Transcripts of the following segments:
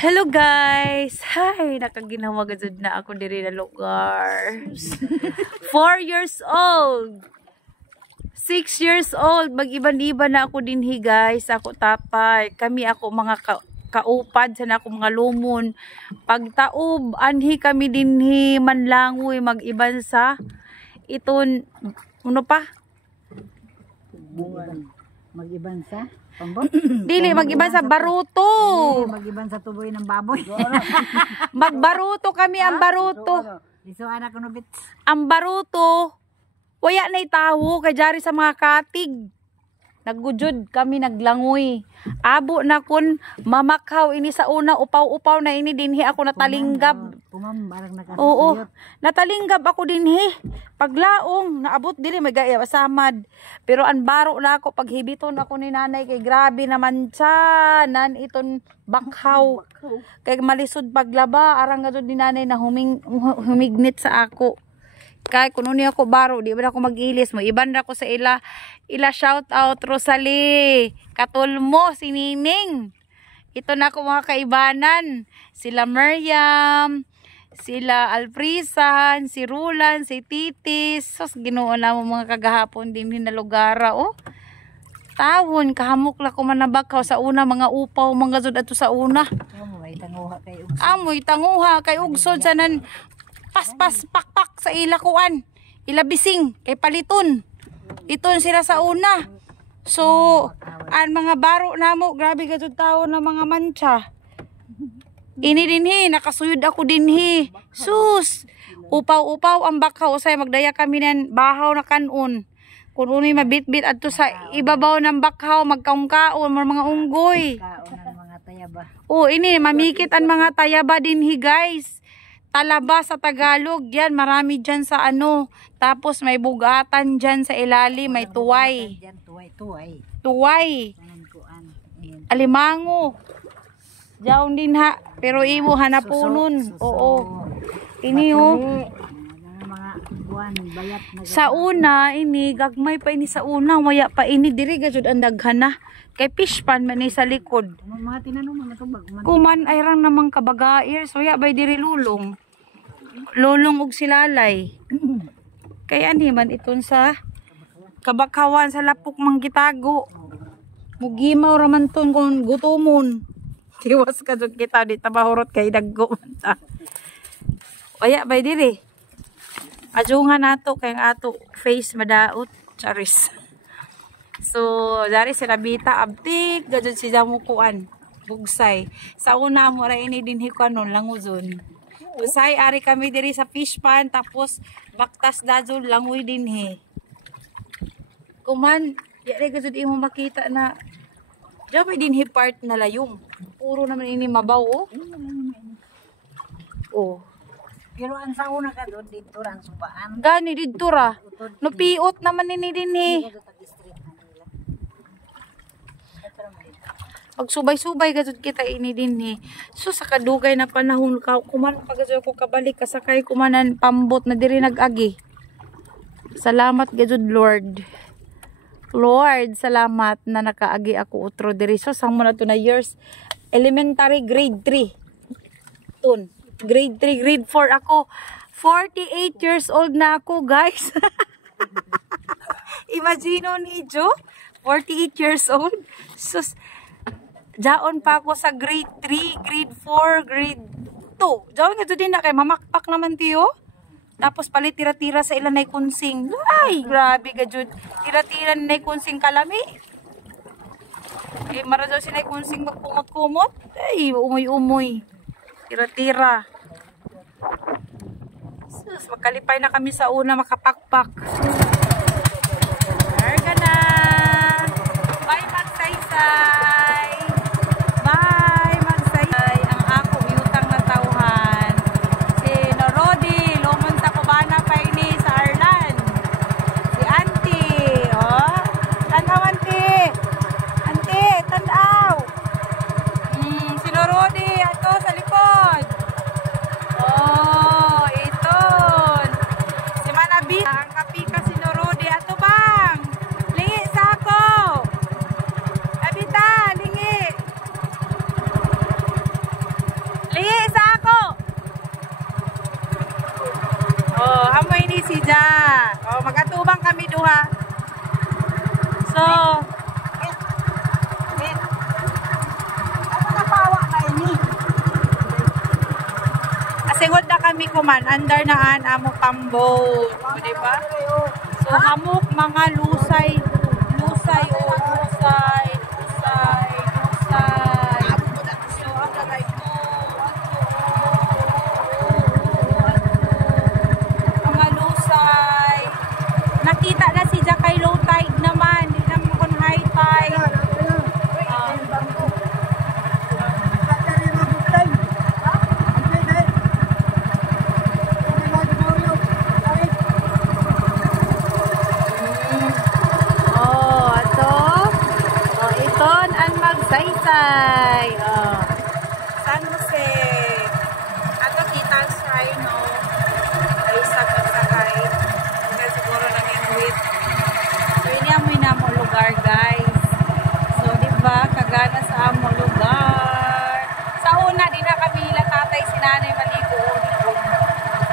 Hello guys! Hi! Nakaginawa gazud na ako diri na lugar. 4 years old! 6 years old! Mag-iban-iba na ako dinhi guys. Ako tatay. Kami ako mga kaupad sa ako mga lumon. Pagtaob, anhi kami dinhi manlangoy mag-iban sa iton, ano pa? Mag-iban sa pambot? Dili, mag-iban sa baruto. Mag-iban sa tuboy ng baboy. Magbaruto kami ang baruto. Iso anak ko nubit. Ang baruto, waya na itawo kay jari sa mga katig. Naggujud kami naglangoy. Abo na kun mamakhaw ini sa una, upaw-upaw na ini dinhi ako natalinggab. Kumam barang nakasayot. Oo, natalinggab ako dinhi. Paglaong naabot dili may gaya samad. Pero ang baro na ako paghibiton ako ni nanay kay grabe naman siya. Nan iton bakhaw. Kay malisod paglaba arang gadud ni nanay na humignit sa ako. Kay kuno niya ako baro, di ba ako mag-ilis mo. Iban ra ko sa ila shout out Rosalie, Katulmo, si Nining. Ito na ako mga kaibanan. Sila Miriam, sila Alfrisan, si Rulan, si Titis. Sos Ginoo na mo mga kagahapon din na lugara oh. Tawon kahamok la ko manabakaw sa una mga upaw mga gazud ato sa una. Amoy tanguha kay ugsod sanan. Paspas pakpak sa ilakuan, ilabising kay paliton. Iton sila sa una. So, ang mga baro namo, grabe gadud tawo na mga mancha. Ini dinhi nakasuyod ako dinhi. Sus, upaw-upaw ang bakaw usay magdaya kami nan bahaw na kanon. Kun unoy mabitbit adto sa ibabaw ng bakaw magkaungkaon mga unggoy. Oh, ini mamikit ang mga tayaba dinhi guys. Talaba sa Tagalog, yan, marami dyan sa ano. Tapos may bugatan dyan sa ilalim, may tuway. Tuway. Alimango. Diyan din ha, pero imo hanapunon. Oo. Ini oh. Sa una, ini, gagmay pa ini sa una, waya pa ini, diri gajud ang daghan na. Kay fish pan man sa likod. Kuman ay rang namang kabagair. So ya bay diri lulong. Lulong og silalay. Kaya ani man iton sa kabakawan sa lapok manggitago. Mugimaw raman ton kung gutomon. Tiwas ka jud kita di tabahurot kay daggo man ta. Waya bay diri. Ajungan nato kay ang ato face madaot. Charis. So, dari sila bita abtik, gadud si jamukuan, bugsay. Sa una mo ra ini dinhi kanon languzon. Usay ari kami diri sa fish pan tapos baktas dazul langoy dinhi. Kuman, yari gadud imo makita na diyan dinhi part na layong. Puro naman ini mabaw oh. Oh. Pero ang sa una ka doon dito ang subaan. Gani dito ra. No piot naman ini dinhi. Pag subay-subay gadud kita ini dinhi. So sa kadugay na panahon ka kuman pagazyo ko kabalik kasakay kumanan pambot na diri nag-agi. Salamat gadud Lord. Lord, salamat na nakaagi ako utro diri. So sang mo na to na years elementary grade 3. Tun, grade 3, grade 4 ako. 48 years old na ako, guys. Imagine ni Jo, 48 years old. So jaon pa ako sa grade 3, grade 4, grade 2. Jaon nga din na kay mamakpak naman tiyo. Tapos palit tira-tira sa ilan na kunsing. Ay, grabe ka jud. Tira-tira na kunsing kalami. Eh, maradaw si na kunsing magkumot-kumot. Ay, umoy-umoy. Tira-tira. Sus, magkalipay na kami sa una makapakpak. Erga na. Bye, Magsaysay. Bye, Magsaysay. Ang ako, yutang na tauhan. Si Norodi, lumon sa Cubana pa ini sa Arlan. Si Auntie, oh. Tanaw, Auntie. Auntie, tanaw. Si Norodi, ato sa likod. Oh, ito. Si Manabi, ang kapika si Norodi, ato bang? Lingi sa ako. Kapitan. Lihi sa ako. Oh, amoy ni si Ja. Oh, magatubang kami duha. So, Ano na pawa ka ini? asingod na kami kuman under naan amo pambot, di ba? So hamok mga lusay, lusay o lusay, lusay, lusay. So ang lagay ko, mga lusay. Nakita na si Jack kay low tide naman, di naman kon high tide. Oh, ato. Oh, iton ang magsaysay. Oh. San Jose. Ato kita sa no. Ay sa pagsakay. Kaya siguro lang yung wait. So, ini amoy na mo lugar, guys. So, di ba? Kagana sa amo lugar. Sa una, di na kami nila tatay sinanay maligo.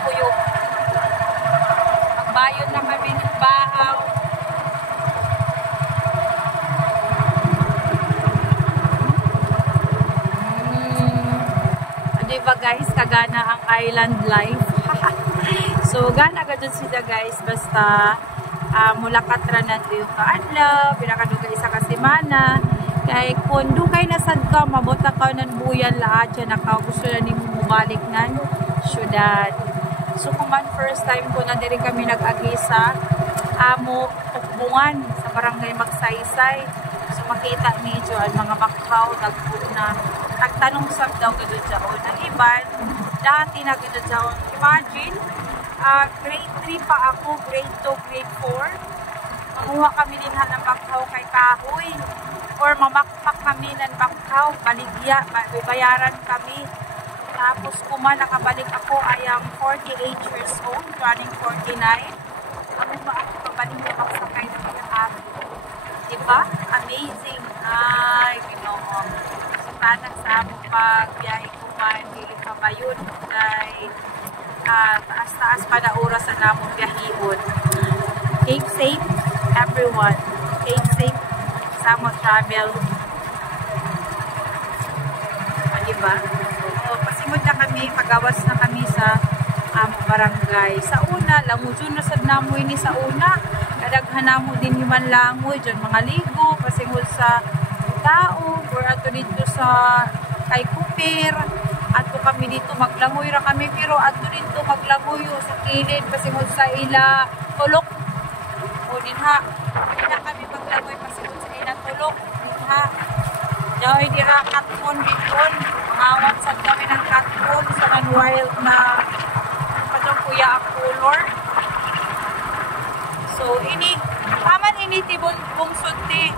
Kuyo. Magbayod na kami ng bahaw. Diba guys, kagana ang island life. So, gana ka dyan sila guys. Basta, mula katranan yung kaadlaw, pinakadugay isa ka semana. Kaya kung dugay na sad ka, mabota ka ng buyan lahat dyan, gusto na nimo mubalik ng syudad. So, kung man first time ko na din kami nag-agi sa amo tukbungan sa barangay Magsaysay. So, makita medyo ang mga bakhaw, nagpuna. Nagtanong sa daw gado dyan. Ang iban, dati na gado dyan. Imagine, grade 3 pa ako, grade 2, grade 4. Manguha kami din ng bakhaw kay Kahoy. Or mamakpak kami ng bakhaw, baligya, bayaran kami. Tapos kuman nakabalik ako, I am 48 years old, running 49. Ako ba ako pabalik na magsakay na mga ato. Diba? Amazing. Ay, ginoo. Tanak sa among pagbiyahe ko man, dili pa mayon kay taas-taas pa na oras ang among biyahihon. Keep safe, everyone. Keep safe sa among travel. Diba? So, pasimod na kami, pagawas na kami sa among barangay. Sa una, lamudyon na sad namoy ni sa una. Kadaghan namo din man langoy dyan, mga ligo, pasimod sa tao, or ato dito sa kay Kupir, ato kami dito maglangoy ra kami, pero ato dito maglangoy sa kilid, pasimod sa ila tulok, o dinha, na kami maglangoy pasimod sa ila tulok, dinha, dahil dira katkon biton, mangawat sa kami ng katkon, sa wild na padong kuya ang color. So, ini, aman ini tibong bungsod ti,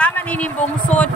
kaman ini bungsod